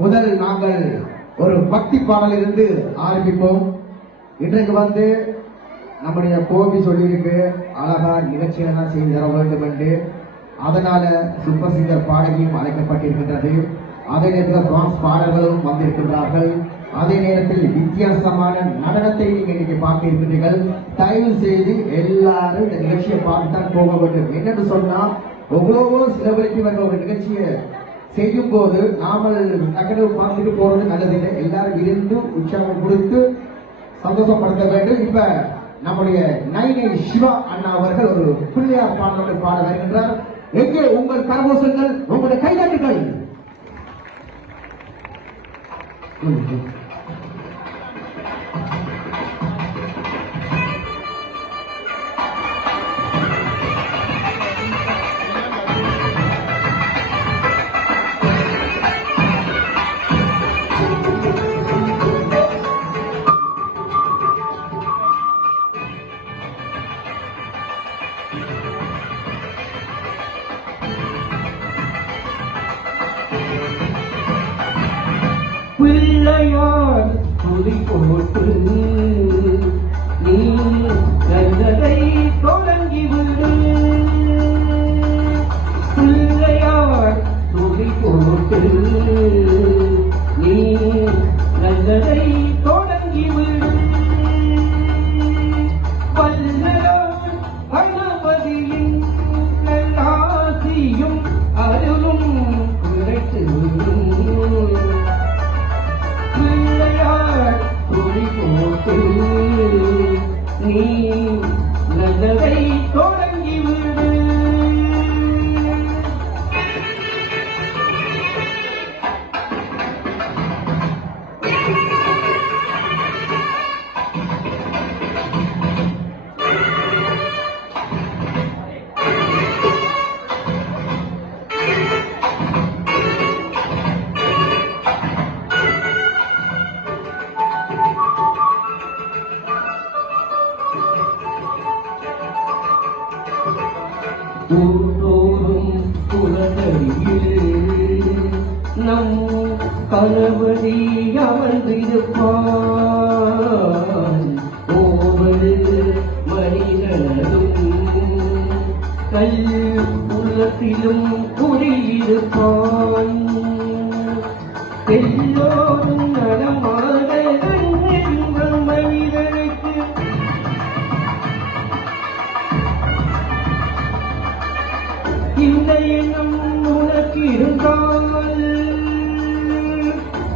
முதல் நாங்கள் ஒரு பக்தி பாடலிருந்து ஆரம்பிப்போம். இன்றைக்கு நம்முடைய கோபி சொல்லியிருக்கு அழகா நிகழ்ச்சியை தான் செய்து தர வேண்டும் என்று. அதனால சூப்பர் சிங்கர் பாடகியும் அழைக்கப்பட்டிருக்கின்றது. அதே நேரத்தில் பிரான்ஸ் பாடல்களும் வந்திருக்கின்றார்கள். அதே நேரத்தில் வித்தியாசமான நடனத்தை நீங்க இன்னைக்கு பார்க்க இருக்கின்றீர்கள். தயவு செய்து எல்லாரும் இந்த நிகழ்ச்சியை பார்த்துதான் போக வேண்டும். என்னன்னு சொன்னா எவ்வளவோ செலவழித்து வந்த ஒரு நிகழ்ச்சியை செய்யும் போது நாமல் டக்குனு பார்த்துட்டு போறது நல்லதில்லை. எல்லாரும் இருந்து உற்சாகம் கொடுத்து சந்தோஷப்படுத்த வேண்டும். இப்ப நம்முடைய நைனை சிவா அண்ணா அவர்கள் ஒரு பிள்ளையார் பாடல்கள் பாட வருகின்றார். எங்கே உங்கள் கரகோஷங்கள், உங்களுடைய கைதட்டுகள்? பிள்ளையார் துதி போட்டு நீ நல்லதை தொடங்கிவிடு. பிள்ளையார் துதி போட்டு நீ நல்லதை தொடங்கிவிடு. வல்லலார் கணபதியின் நல்லாசியும் அருளும் கிடைத்து நீ நல்லதை தொடங்கிவிடு. ஊரோடும் குலதறியில் நம் கணவதி அமர்ந்திருப்பான். ஒவ்வொரு மனிதனும் கல் உள்ளத்திலும் குடியிருப்பான். எல்லோரும் நலமாக மனிதனுக்கு இந்த எண்ணம் உனக்கு இருந்தால்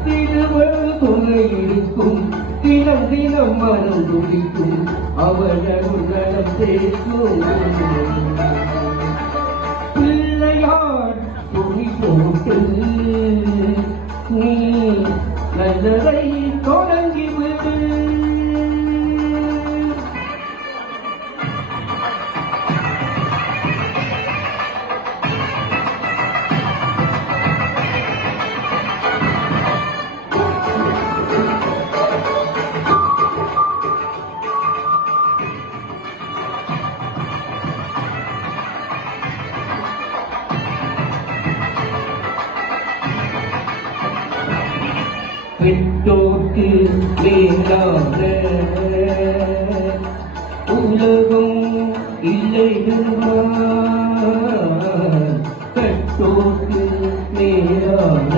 திருவள் துணை இருக்கும். தினம் தினம் மனம் துடிக்கும். அவர்களும் நலம் சேர்க்கும். பிள்ளையார் துணி போட்டு நீ நல்லதை தொடங்கிவிடு. பெற்றோர்க்கு மேலான உலகம் இல்லை என்றால், பெற்றோர்க்கு மேலான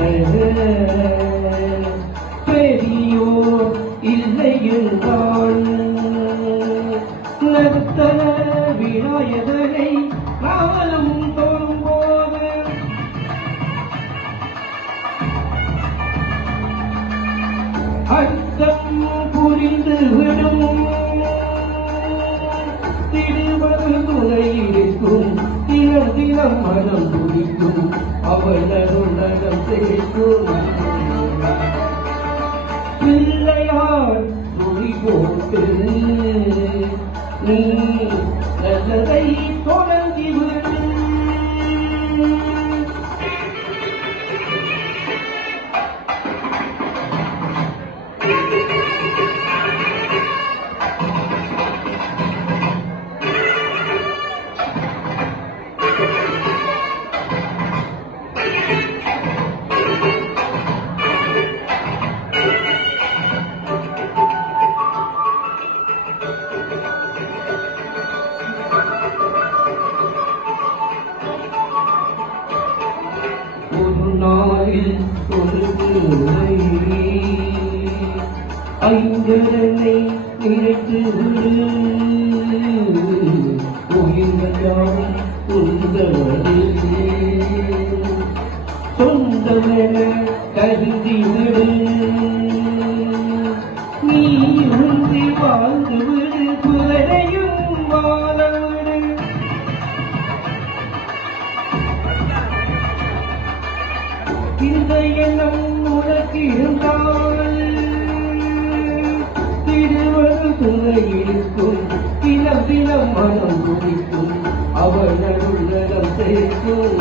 பெரியோர் இல்லை என்றால், நர்த்தன விநாயகரை காலம் தோறும்போது அர்த்தம் புரிந்து விடும். திருவரு துணை இருக்கும். தினம் தினம் மனம் துடிக்கும். அவனரும் நலம் சேர்க்கும். பிள்ளையார் துணி போட்டு நீ நல்லதை தொடங்கிவிடு. பிள்ளை ஐங்கரனை நினைத்து விடு உயிர்கள் உந்தவரே சொந்தமென கருதி விடு நீ உந்தி வாழ்ந்து விடு புலனையும் வாழ விடு இந்த எண்ணம் உனக்கு இருந்தால் திருவது துணை இருக்கும் தினம் தினம் மனம் துடிக்கும் அவள் நடுநலம் சேர்க்கும்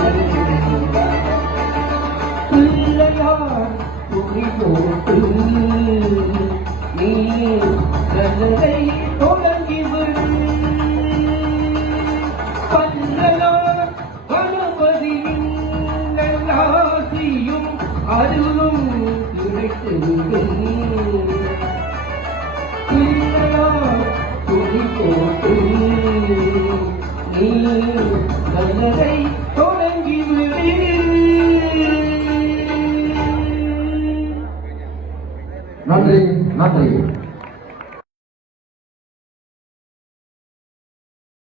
பிள்ளையார் துணி போட்டு நீ நல்லதை தொடங்கி விடு பல்லனார் கணபதியின் நல்லாசியும் அருளும் கிடைத்து விடும் பிள்ளையார் துணி போட்டு நீ நல்லதை தொடங்கி விடு நன்றி நன்றி